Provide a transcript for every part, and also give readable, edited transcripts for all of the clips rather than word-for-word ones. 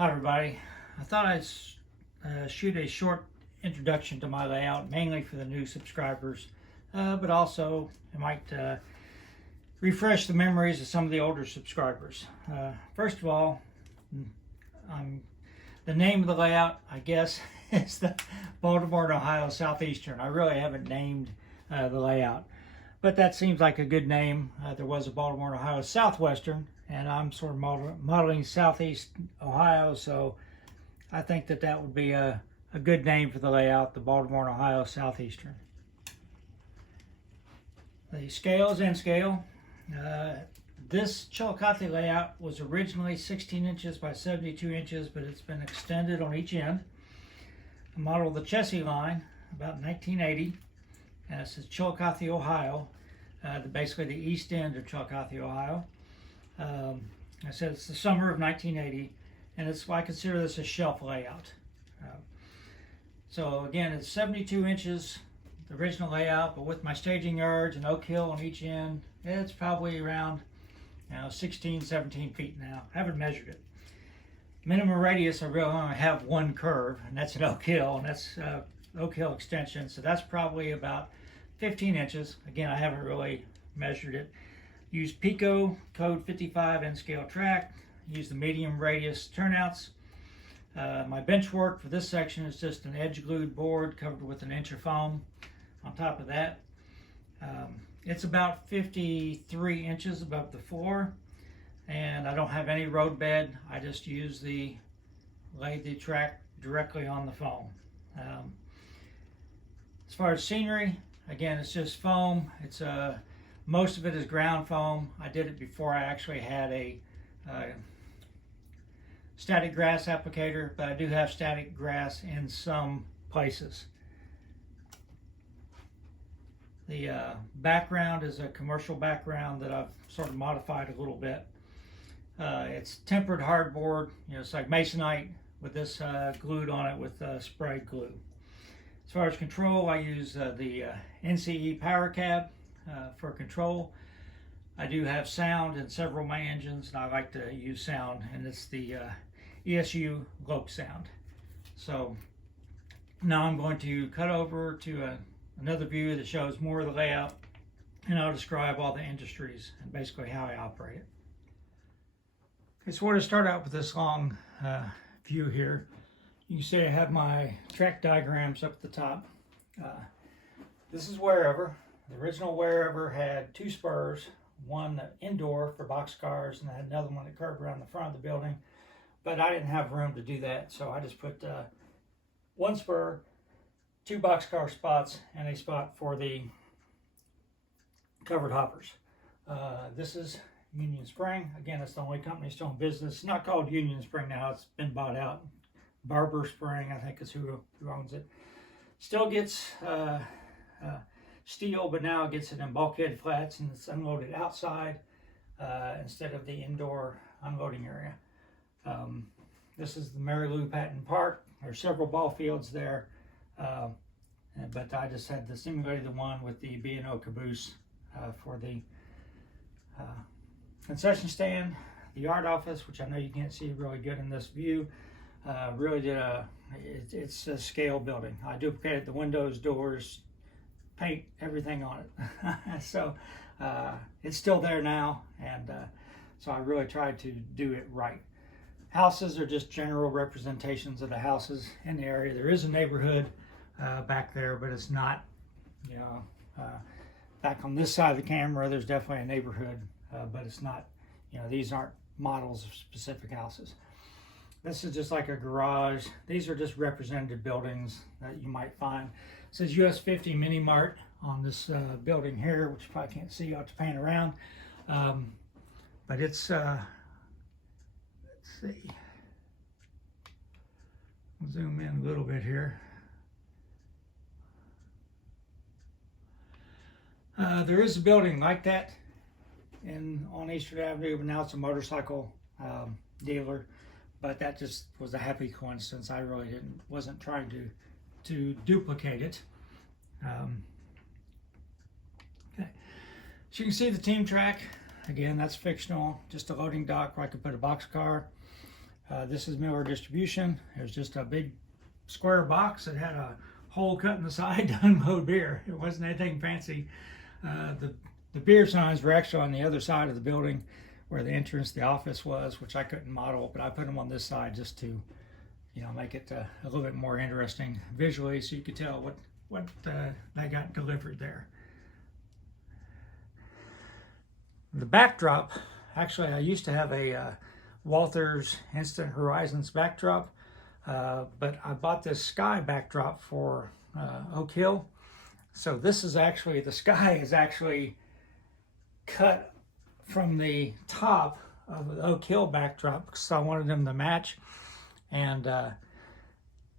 Hi everybody. I thought I'd shoot a short introduction to my layout, mainly for the new subscribers, but also it might refresh the memories of some of the older subscribers. First of all, the name of the layout, I guess, is the Baltimore and Ohio Southeastern. I really haven't named the layout, but that seems like a good name. There was a Baltimore and Ohio Southwestern, and I'm sort of modeling Southeast Ohio, so I think that would be a good name for the layout, the Baltimore and Ohio Southeastern. The scale is N scale. This Chillicothe layout was originally 16 inches by 72 inches, but it's been extended on each end. I modeled the Chessie line about 1980. This is Chillicothe, Ohio, basically the east end of Chillicothe, Ohio. I said it's the summer of 1980, and I consider this a shelf layout. So again, it's 72 inches, the original layout, but with my staging yards and Oak Hill on each end, it's probably around 16, 17 feet now. I haven't measured it. Minimum radius, I really only have one curve, and that's an Oak Hill, and that's Oak Hill extension, so that's probably about 15 inches. Again, I haven't really measured it. Use Pico code 55 N scale track. Use the medium radius turnouts. My bench work for this section is just an edge glued board covered with an inch of foam on top of that. It's about 53 inches above the floor, and I don't have any road bed. I just lay the track directly on the foam. As far as scenery, again, it's just foam. It's most of it is ground foam. I did it before I actually had a static grass applicator, but I do have static grass in some places. The background is a commercial background that I've sort of modified a little bit. It's tempered hardboard. It's like masonite with this glued on it with sprayed glue. As far as control, I use the NCE power cab for control. I do have sound in several of my engines, and I like to use sound, and it's the ESU Glock sound. So now I'm going to cut over to another view that shows more of the layout, and I'll describe all the industries and basically how I operate it. Okay, so we're going to start out with this long view here. You can see I have my track diagrams up at the top. This is Wherever. The original Wherever had two spurs, one indoor for boxcars, and I had another one that curved around the front of the building. But I didn't have room to do that, so I just put one spur, two boxcar spots, and a spot for the covered hoppers. This is Union Spring. Again, it's the only company still in business. It's not called Union Spring now. It's been bought out. Barber Spring, I think, is who owns it. Still gets steel, but now it gets it in bulkhead flats, and it's unloaded outside instead of the indoor unloading area. This is the Mary Lou Patton Park. There's several ball fields there, but I just had simulated the one with the B&O caboose for the concession stand. The yard office, which I know you can't see really good in this view, really it's a scale building. I duplicated the windows, doors, paint, everything on it. So it's still there now, and so I really tried to do it right. Houses are just general representations of the houses in the area. There is a neighborhood back there, but it's not, back on this side of the camera, there's definitely a neighborhood, but it's not, these aren't models of specific houses. This is just like a garage. These are just representative buildings that you might find. It says US 50 Mini Mart on this building here, which you probably can't see. I'll have to pan around. But it's, let's see. I'll zoom in a little bit here. There is a building like that on Eastern Avenue, but now it's a motorcycle dealer. But that just was a happy coincidence. I really wasn't trying to duplicate it. Okay, so you can see the team track. Again, that's fictional, just a loading dock where I could put a boxcar. This is Miller Distribution. It was just a big square box that had a hole cut in the side to unload beer. It wasn't anything fancy. The beer signs were actually on the other side of the building where the entrance to the office was, which I couldn't model, but I put them on this side just to, you know, make it a little bit more interesting visually, so you could tell what they got delivered there. The backdrop, actually, I used to have a Walther's Instant Horizons backdrop, but I bought this sky backdrop for Oak Hill. So this is actually, the sky is actually cut from the top of the Oak Hill backdrop because I wanted them to match. And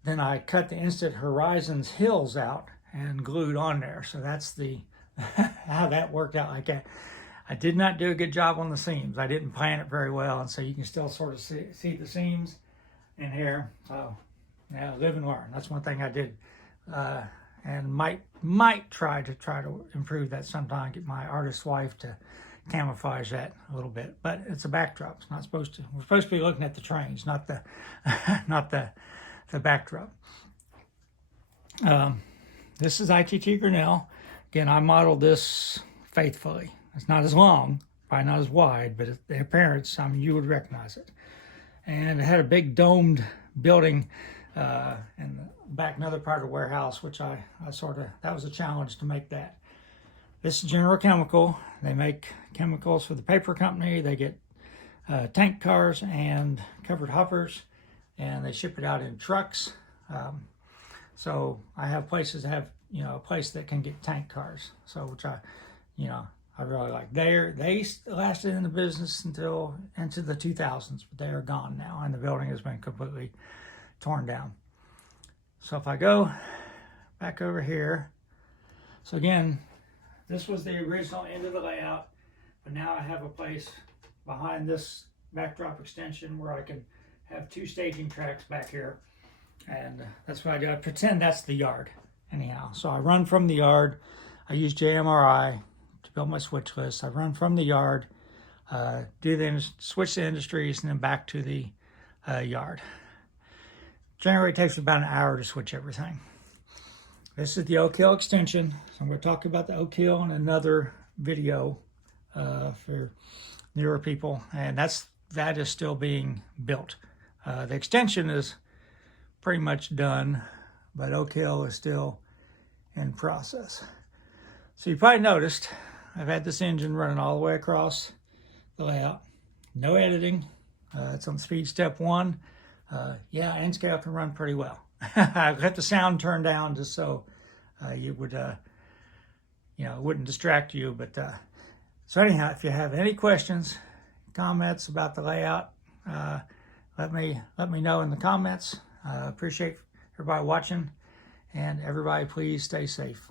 then I cut the Instant Horizons hills out and glued on there. So that's the how that worked out like that. I did not do a good job on the seams. I didn't plan it very well, and so you can still sort of see the seams in here. So yeah, live and learn. That's one thing I did, and might try to improve that sometime. Get my artist wife to camouflage that a little bit. But it's a backdrop. It's not supposed to. We're supposed to be looking at the trains, not the not the backdrop. This is ITT Grinnell. Again, I modeled this faithfully. It's not as long, probably not as wide, but the appearance, I mean, you would recognize it. And it had a big domed building in the back, another part of the warehouse, which I sort of, that was a challenge to make that. This is General Chemical. They make chemicals for the paper company. They get tank cars and covered hoppers, and they ship it out in trucks. So I have places that have, you know, a place that can get tank cars. So, which I really like. They lasted in the business until into the 2000s, but they are gone now, and the building has been completely torn down. So if I go back over here, so again, this was the original end of the layout, but now I have a place behind this backdrop extension where I can have two staging tracks back here, and that's what I do. I pretend that's the yard anyhow. So I run from the yard. I use JMRI to build my switch list. I run from the yard, switch the industries, and then back to the yard. Generally, it takes about an hour to switch everything. This is the Oak Hill extension. So I'm going to talk about the Oak Hill in another video for newer people, and that is still being built. The extension is pretty much done, but Oak Hill is still in process. So you probably noticed I've had this engine running all the way across the layout. No editing. It's on speed step 1. Yeah, N-scale can run pretty well. I let the sound turn down just so you would, it wouldn't distract you. But so anyhow, if you have any questions, comments about the layout, let me know in the comments. Appreciate everybody watching, and everybody please stay safe.